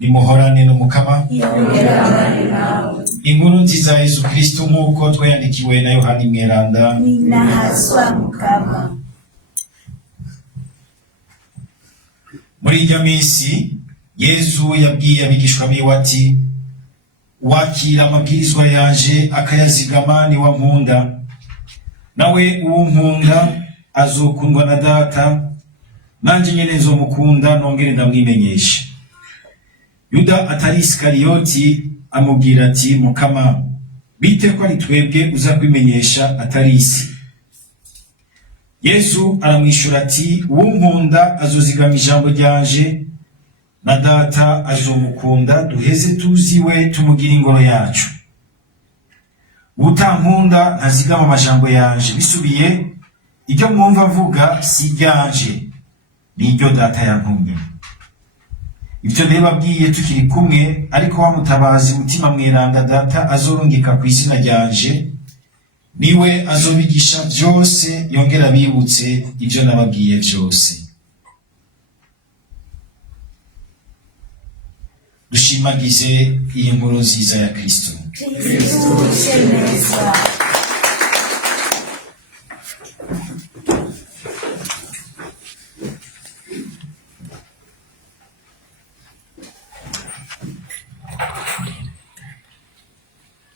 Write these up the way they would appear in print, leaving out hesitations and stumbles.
nimuhorane n'umukama. Inkuru nziza ya Yesu Kristo nk'uko twayandikiwe na Yohani Mweranda. Ninahaswa mukama. Muri iyo minsi Yesu yabwiye abigishwa biwe ati, wakira amabwirizwa yanje akayazigama ni wa nkunda, nawe uwo nkunda azokundwa na Data, nanje nyene nzomukunda nongere ndamwimenyesha. Yuda atari Isikariyoti amubwira ati, mukama, bite ko ari twebwe uza kwimenyesha atari isi? Yesu aramwishura ati, uwo nkunda azozigama ijambo ryanje, na Data azomukunda duheze tuziwe tumugira ingoro yacu. Utankunda ntazigama amajambo yanje. Bisubiye, iryo mwumva avuga si ryanje, ni iryo Data yantumye. Ibyo ndababwiye tukiri kumwe, ariko wa Mutabazi Mutima Mweranda Data azorungika ku izina ryanje, niwe azobigisha byose, yongera bibutse ibyo nababwiye byose. Dushimagize iyi nkuru nziza ya Kristo.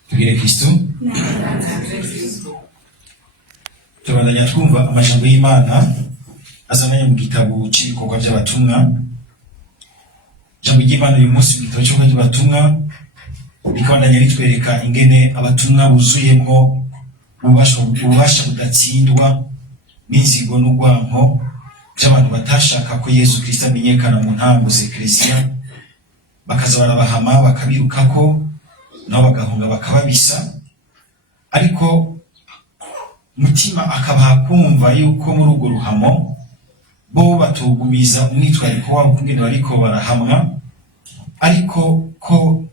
Tugire Kristo. Tubandanya twumva amajambo y'Imana azananye mu gitabo cy'ibikorwa by'abatumwa. Jambo ry'Imana uyu munsi mu gitabo cy'ibikorwa by'abatumwa bikabandanya ritwereka ingene abatumwa buzuyemo ububasha budatsindwa n'inzigo n'urwanko by'abantu batashaka ko Yesu Kristo amenyekana mu ntango z'Eklesiya, bakaza barabahama bakabirukako, nabo bagahunga bakababisa, ariko mutima akabaha kumva yuko muri urwo ruhamo bo batugumiza umwitwariko wabo kungene bariko barahamwa, ariko ko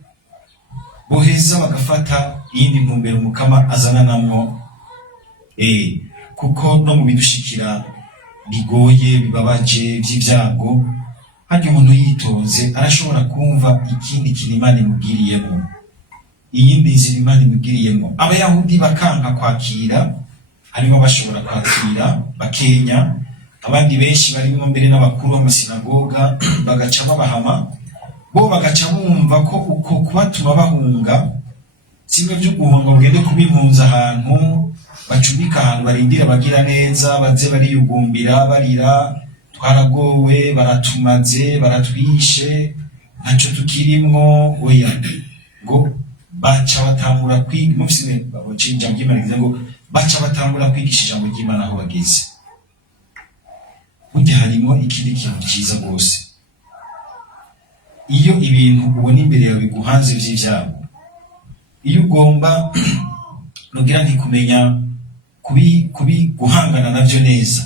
boheza bagafata iyindi ntumbero mukama azana namwo. Kuko no mu bidushikira bigoye bibabaje by'ibyago, harya umuntu yitonze arashobora kumva ikindi kintu Imana imubwiriyemo, iyindi nzira Imana imubwiriyemo. Abayahudi bakanka kwakira, harimo bashobora kwakira bakenya, abandi benshi barimo mbere n'abakuru b'amasinagoga bagaca babahama, bo bagaca bumva ko uko kubatuma bahunga simwe byo guhunga bugende kubimpunza ahantu bacumbika, ahantu barindira bagira neza, baze bariyugumbira barira, twaragowe, baratumaze, baratwishe, ntacyo tukirimwo. Oya, ngo baca batangura kwiga mufisine bacinja by'Imana, ngo baca batangura kwigisha ijambo ry'Imana aho bageze. Burya harimo ikindi kintu cyiza rwose. Iyo ibintu ubona imbere yawe biguhanze by'ibyago, iyo ugomba nugira ntikumenya guhangana nabyo neza,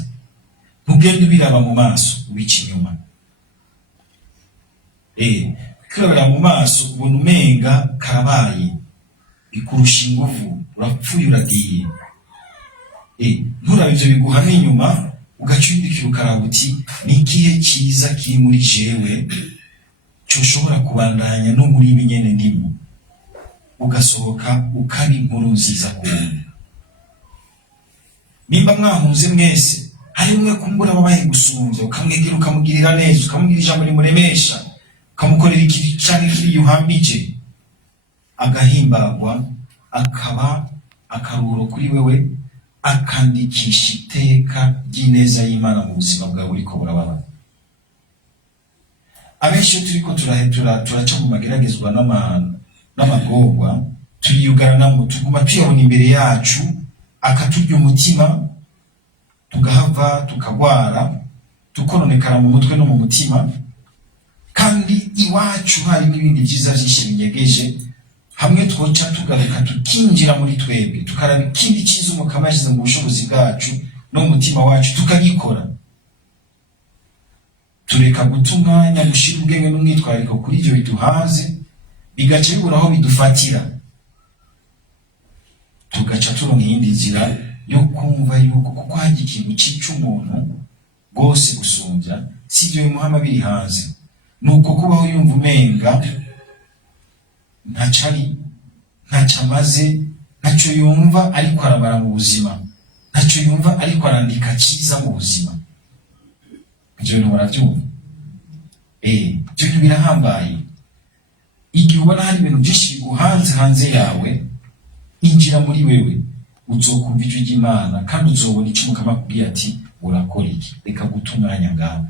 ntugende ubiraba mu maso, ubica inyuma. Kwirabira mu maso ubona umenga karabaye, bikurusha ingufu, urapfuye uragiye. Nturabe ibyo biguhame inyuma, ugacundikira ukaraba uti ni ikihe cyiza kiri muri jewe cyoshobora kubandanya no muri ibi nyene ndimo, ugasohoka ukari inkuru nziza kuwundi. Nimba mwahunze mwese, hari umwe kumbura babaye gusumbya, ukamwegera ukamugirira neza, ukamubwira ijambo rimuremesha, ukamukorera iki canke kiriya uhambije, agahimbagwa, akaba akaruro kuri wewe, akandikisha iteka ry'ineza y'Imana mu buzima bwawe uriko burababara. Abenshi turiko turaca mu mageragezwa n'amagorwa, turiyugaranamo, tuguma tuyabona imbere yacu, akaturya umutima, tugahava tukagwara, tukononekara mu mutwe no mu mutima, kandi iwacu hari n'ibindi byiza byinshi binyegeje. Hamwe twoca tugaruka tukinjira muri twebwe, tukaraba ikindi cyiza umukama yashyize mu bushobozi bwacu no mu mutima wacu, tukagikora. Tureka guta umwanya, gushira ubwenge n'umwitwariko kuri ibyo biduhaze, bigaca bibura aho bidufatira, tugaca turonka iyindi nzira yo kumva yuko kuko hagira ikintu cyica umuntu rwose gusumbya si ibyo bimuhama biri hanze, nuko kubaho yumva umenga ntacari ntacamaze ntacyo yumva ariko arabara mu buzima, ntacyo yumva ariko arandika cyiza mu buzima. Ibyo bintu murabyumva? Ibyo bintu birahambaye. Igihe ubona hari ibintu byinshi biguhanze hanze yawe, injira muri wewe, uzokumva ijwi ry'Imana kandi uzobona icyo Mukama akubwira ati urakora iki, reka guta umwanya ngaho.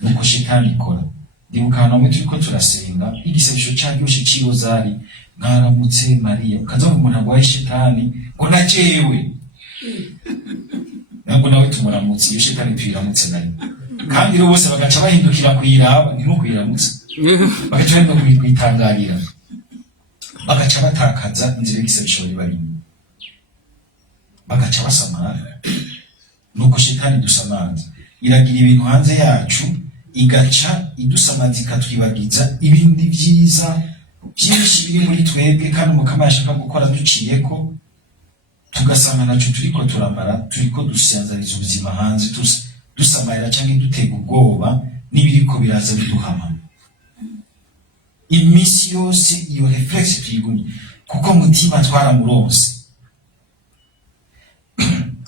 Nuko shitani ikora. Ndibuka ahantu hamwe turiko turasenga, igisabisho cyaryoshye cy'irozari, mwaramutse Mariya, ukaza umuntu agwaye shitani ngo na jewe, ntabwo nawe tumuramutse, iyo shitani tuyiramutse nari, kandi rero bose bagaca bahindukira kuyiraba, ni nkukuyiramutse, bagaca bahindukira kuyitangarira, bagaca batakaza inzira y'igisabisho bari barimo, bagaca basamara. Nuko shitani dusamanza iragira ibintu hanze yacu, igaca idusamaza ikatwibagiza ibindi byiza byinshi biri muri twebwe kandi Mukama yashaka gukora duciyeko, tugasanga nacyo turiko turamara, turiko dusanzariza ubuzima hanze, dusamarira cyangwa dutega ubwoba n'ibiriko biraza biduhama. Imisi yose iyo reflex tuyigumye, kuko mutima twaramuronse.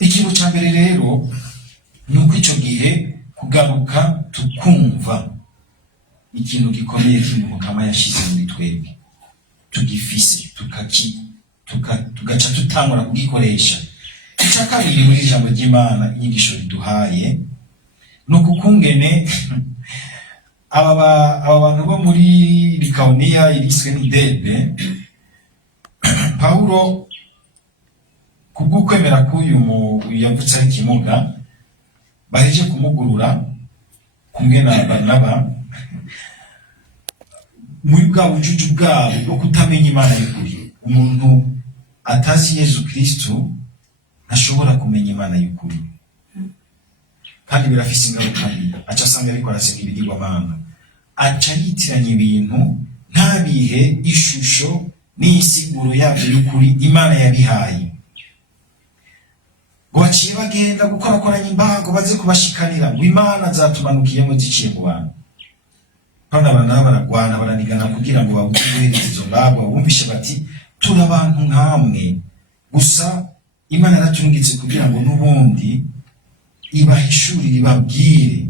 Ikintu cya mbere rero nuko icyo gihe kugaruka tukumva ikintu gikomeye kintu Mukama yashize muri twebwe, tugifise tugaca tutangura kugikoresha. Icya kabiri muri ijambo ry'Imana inyigisho riduhaye no kukungene aba bantu bo muri Likaoniya iriswe ni Derbe, Paulo kubw'ukwemera k'uyu yavutse ari kimuga, baheje kumugurura kumwe na Barnaba muri bwa bujuju bwabo bwo kutamenya Imana y'ukuri. Umuntu atazi Yesu Kristo ntashobora kumenya Imana y'ukuri, kandi birafise ingaruka mbi. Aca asanga ariko arasenga ibigirwamana, aca yitiranya ibintu ntabihe ishusho n'isiguro yabyo y'ukuri Imana yabihaye. Ngo baciye bagenda gukorakoranya imbago baze kubashikanira ngo Imana zatumanukiyemo ziciye mu bantu. Bana baragwana baranigana kugira ngo babuhereze izo mbago, bumvishe bati turi abantu nkamwe, gusa Imana yaraturungitse kugira ngo n'ubundi ibahishurire, ibabwire,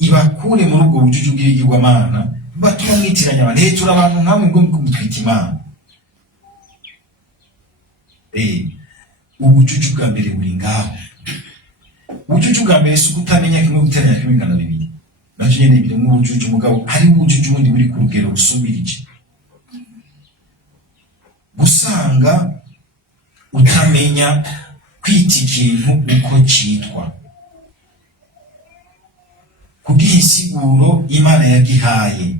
ibakure muri ubwo bujuju bw'ibigirwamana, batuma mwitiranya abantu. Turi abantu nkamwe ngo mutwite Imana. Ubujuju bwa mbere buri ngaho. Ubujuju bwa mbere si ukutamenya kimwe guteranya kimwe ingana bibiri, nacyo nyene biri mu bujuju, mugabo hari ubujuju bundi buri ku rugero rusumbirije. Gusanga utamenya kwita ikintu uko cyitwa, kugiha insiguro Imana yagihaye,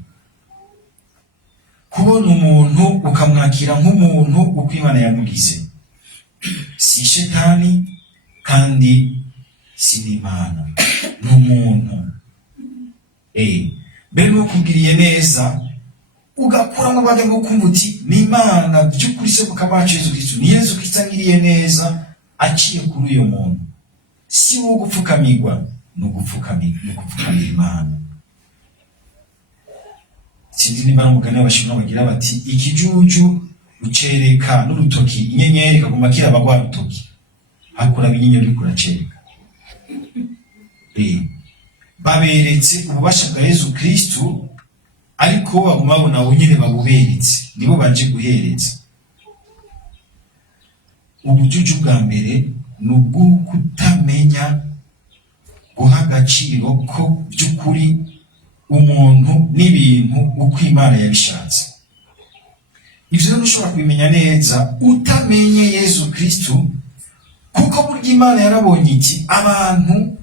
kubona umuntu ukamwakira nk'umuntu uko Imana yamugize. Si shetani kandi si n'Imana, n'umuntu. Mbere n'ukugiriye neza ugakura mu bande bwo kumva uti ni Imana by'ukuri se Mukama wacu Yesu Kristo, ni Yesu Kristo angiriye neza aciye kuri uyo muntu. Si wo gupfukamirwa, no gupfukamira Imana. Sinzi nimba n'umugani w'Abashinwa bagira bati ikijuju ucereka n'urutoki, inyenyeri kaguma kirabagwa rutoki, hakura binyenyeri uri kuracereka. Baberetse ububasha bwa Yesu Kristo, ariko baguma babona abo nyene babuberetse, nibo baje guhereza. Ubujuju bwa mbere nubwo kutamenya guha agaciro ko by'ukuri umuntu n'ibintu uko Imana yabishatse. Ivyo rero ushobora kubimenya neza utamenye Yesu Kristo, kuko burya Imana yarabonye iki abantu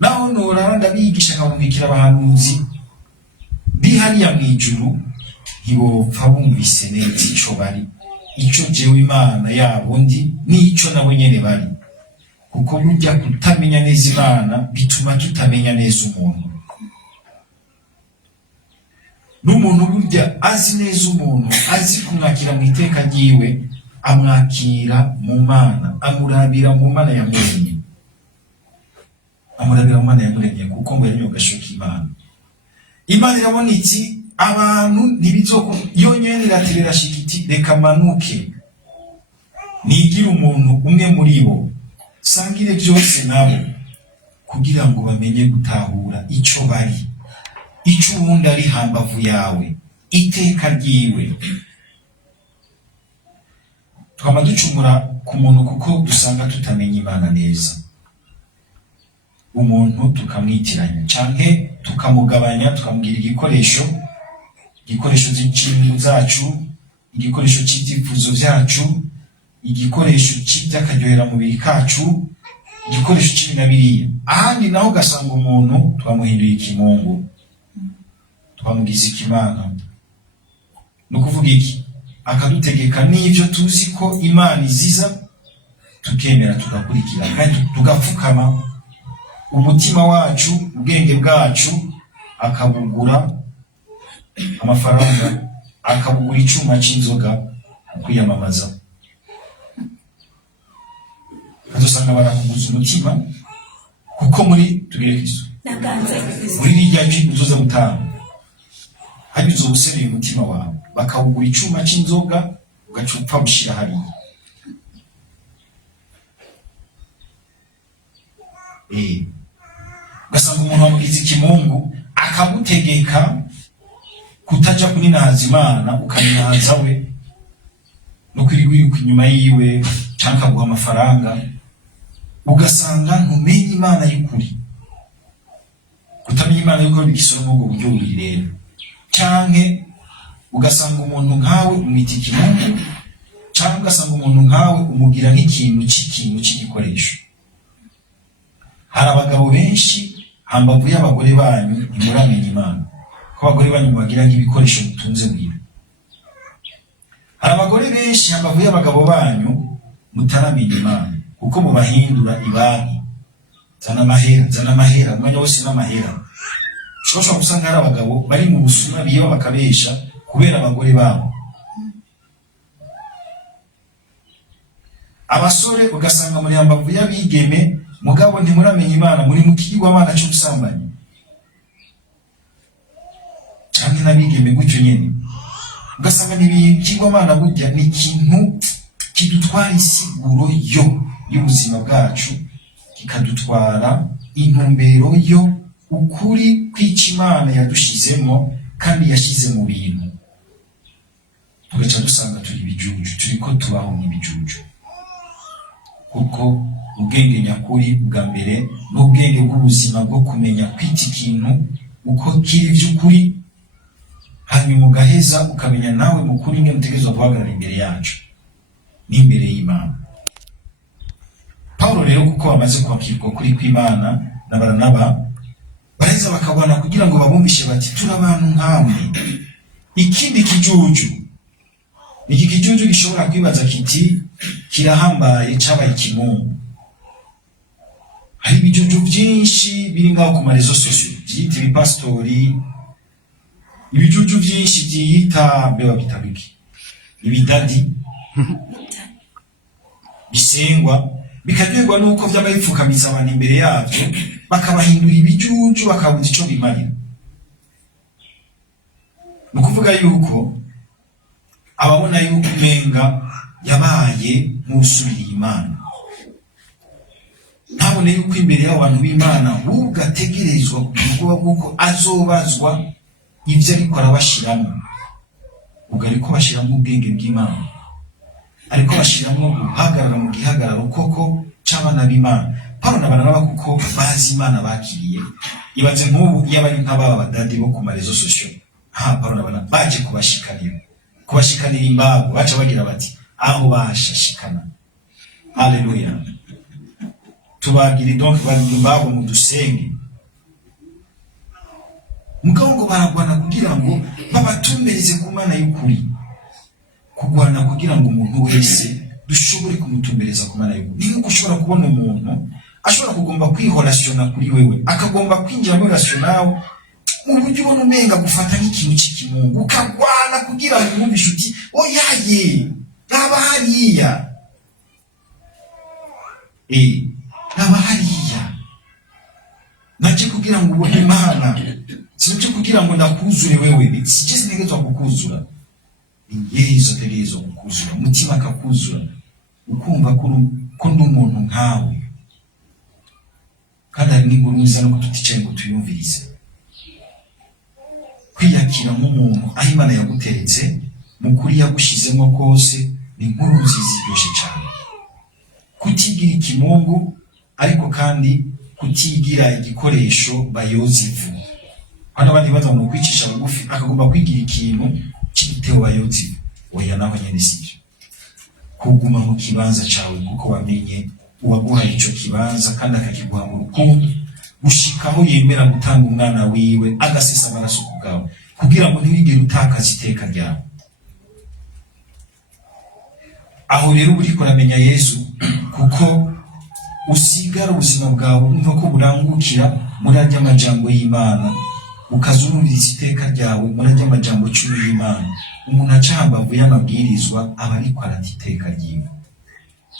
naho norara ndabigisha nkabumvikira abahanuzi bihariya mu ijuru, ntibopfa bumvise neza ico bari, ico jewe Imana yabo ndi n'ico nabo nyene bari. Kuko burya kutamenya neza Imana bituma tutamenya neza umuntu. N'umuntu burya azi neza umuntu, azi kumwakira mu iteka ryiwe, amwakira mu Mana, amurabira mu Mana yamuremye. Amurabira mu Mana yamuremye kuko ngo yaremye agasho k'Imana. Imana irabona iti abantu ntibizoko yonyene iraterera shikiti reka manuke nigira umuntu umwe muri bo sangire byose nabo kugira ngo bamenye gutahura ico bari ico ubundi ari hambavu yawe iteka ryiwe. Twama ducumura ku muntu kuko dusanga tutamenya Imana neza, umuntu tukamwitiranya canke tukamugabanya tukamugira igikoresho z'inyungu zacu, igikoresho cy'ibyifuzo vyacu, igikoresho cy'ibyakaryohera mubiri kacu, igikoresho cy'ibinabiriya. Ahandi naho ugasanga umuntu twamuhinduye ikimungu, twamugize ikimana. No kuvuga iki? Akadutegeka n'ivyo tuzi ko Imana iziza, tukemera tugakurikira kandi tugapfukama. Umutima wacu, ubwenge bwacu akabugura amafaranga, akabugura icuma c'inzoga kwiyamamaza. Kadusanga barakuguza umutima kuko muri tugire Kristo muri rirya jwi uzoza gutanga hari uzobusereye umutima wawe, bakawugura icuma c'inzoga ugacupa bushira hariya. Ugasanga umuntu wamugize ikimungu akagutegeka kutaja kuninahaza Imana, ukaninahaza we no kwirigwiruka inyuma yiwe canke akaguha amafaranga, ugasanga ntumenye Imana y'ukuri. Kutamenya Imana y'ukuri bigisoro n'ubwo buryo buri rero. Canke ugasanga umuntu nkawe umwita ikimungu, canke ugasanga umuntu nkawe umugira nk'ikintu c'igikoresho. Hari abagabo benshi hambavu y'abagore banyu ntimuramenya Imana, ko abagore banyu mubagira nk'ibikoresho mutunze muhira. Hari abagore benshi hambavu y'abagabo banyu mutaramenya Imana, kuko mubahindura ibanki. Zana amahera, umwanya wose n'amahera. Ushobora gusanga hari abagabo bari mu busuma biba bakabesha kubera abagore babo. Abasore ugasanga muri hambavu y'abigeme, mugabo ntimuramenya Imana, muri mukigwamana cy'ubusambanyi. Canke n'abigeme gutyo nyene, ugasanga n'ibigirwamana burya ni ikintu kidutwara isiguro y'ubuzima bwacu, kikadutwara intumbero ukuri kw'ico Imana yadushizemo kandi yashize mu bintu. Tugaca dusanga turi ibijuju, turiko tubaho nk'ibijuju. Kuko ubwenge nyakuri bwa mbere n'ubwenge bw'ubuzima bwo kumenya kwita ikintu uko kiri vy'ukuri, hanyuma ugaheza ukamenya nawe mukuri ingene utegerezwa guhagarara imbere yacu n'imbere y'Imana. Paulo rero kuko bamaze kwakirwa kuri kw'Imana na Baranaba, baraheza bakabona kugira ngo babumvishe bati turi abantu nkamwe. Ikindi kijuju, iki kijuju gishobora kwibaza kiti kirahambaye cabaye ikimungu. Hari ibijuju byinshi biri ngaho ku marezo sosio byita ibipastori, ibijuju byinshi byiyita mbeba bitabiki ibidadi bisengwa, bikaryoherwa nuko vy'abayipfukamiza abantu imbere yavyo, bakabahindura ibijuju bakabuza ico bimarira. Ni ukuvuga yuko ababona yuko umenga yabaye nk'usubiriye Imana, ntabone yuko imbere y'abo bantu b'Imana ahubwo ategerezwa kugira ubwoba bw'uko azobazwa ivyo ariko arabashiramo. Ubwo ariko bashiramo ubwenge bw'Imana, ariko bashiramo guhagarara mu gihagararo koko c'abana b'Imana. Paulo na Baranaba kuko bazi Imana bakiriye, ibaze nk'ubu iyo abari nk'ababa badadi bo ku marezo sosio, Paulo na Baranaba baje kubashikanira imbago, baca bagira bati aho bashashikana. Haleluya. Tubagire donc bari imbago mu dusenge. Mugabo ngo baragwana kugira ngo babatumbereze ku Mana y'ukuri. Kugwana kugira ngo umuntu wese dushobore kumutumbereza ku Mana y'ukuri. Niyo ushobora kubona umuntu ashobora kugomba kwihorationa kuri wewe, akagomba kwinjira muri rationale mu buryo ubona umenga gufata nk'ikintu cy'ikimungu, ukagwana kugira ngo umubishe uti oyaye naba hariya. Naba hariya naje kugira ngo ubone Imana Sinuje kugira ngo ndakuzure wewe, sije sinigezwa kukuzura. Ni Yesu ategerezwa kukuzura, umutima akakuzura, ukumva ko ndi umuntu nkawe. Kandi hari n'inkuru nziza nuko tuticaye ngo tuyumvirize. Kwiyakira nk'umuntu aho Imana yaguteretse, mu kuri yagushizemo kose, ni inkuru nziza iryoshe cyane. Kutigira ikimungu, ariko kandi kutigira igikoresho bayoza ivu. Hano abandi baza mu kwicisha bugufi, akagomba kwigira ikintu cy'igitebo bayoza ivu. Oya, naho nyene sivyo. Kuguma mu kibanza cawe kuko wamenye uwaguhaye ico kibanza kandi akakiguha mu rukundo, gushikaho yemera gutanga umwana wiwe agasesa amaraso ku bwawe, kugira ngo ntiwigere utakaza iteka ryawe. Aho rero uriko uramenya Yesu, kuko usigara ubuzima bwawe umva ko burangukira muri arya amajambo y'Imana, ukazumviriza iteka ryawe muri arya amajambo cumi y'Imana. Umuntu aca hambavu y'amabwirizwa aba ariko arata iteka ryiwe.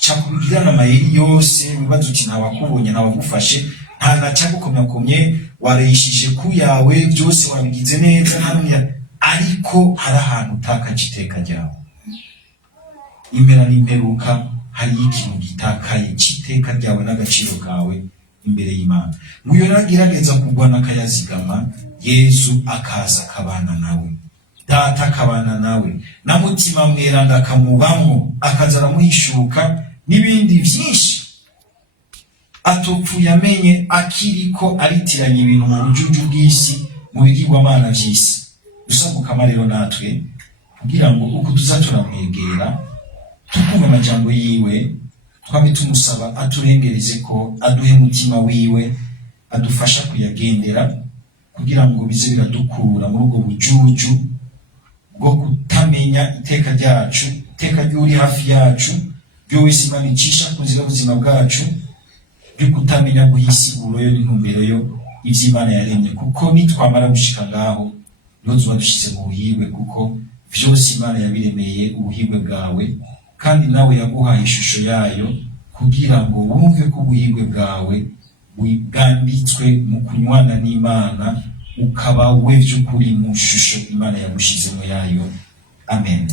Cakubigirana amayeri yose, wibaza uti ntawakubonye ntawagufashe, nta nacagukomyakomye, warayishije ku yawe, byose wabigize neza hamya, ariko hari ahantu utakaje iteka ryawe. Impera n'imperuka hari ikintu gitakaye c'iteka ryawe n'agaciro kawe imbere y'Imana. Nguyo nagerageza kugwana akayazigama, Yesu akaza akabana nawe, Data akabana nawe, na Mutima Mweranda akamubamwo, akaza aramuhishuka n'ibindi vyinshi atopfuye amenye, akiriko aritiranya ibintu mu bujuju bw'isi, mu bigirwamana vy'isi. Dusabukama rero natwe kugira ngo uko tuzaturamwegera, tukumva amajambo yiwe, twame tumusaba aturengereze ko aduhe mutima wiwe, adufasha kuyagendera, kugira ngo bize biradukura muri ubwo bujuju bwo kutamenya iteka ryacu, iteka ry'uri hafi yacu, ryo wese Imana icisha ku nzira y'ubuzima bwacu, ryo kutamenya guhisiguro yo n'intumbero yo ivy'Imana yaremye. Kuko nitwamara gushika ngaho, niho tuba dushize mu buhigwe, kuko vyose Imana yabiremeye ubuhigwe bwawe, kandi nawe yaguhaye ishusho yayo, kugira ngo wumve ko ubuhigwe bwawe bwanditswe mu kunywana n'Imana, ukaba we vy'ukuri mu shusho Imana yagushizemo yayo. Amen.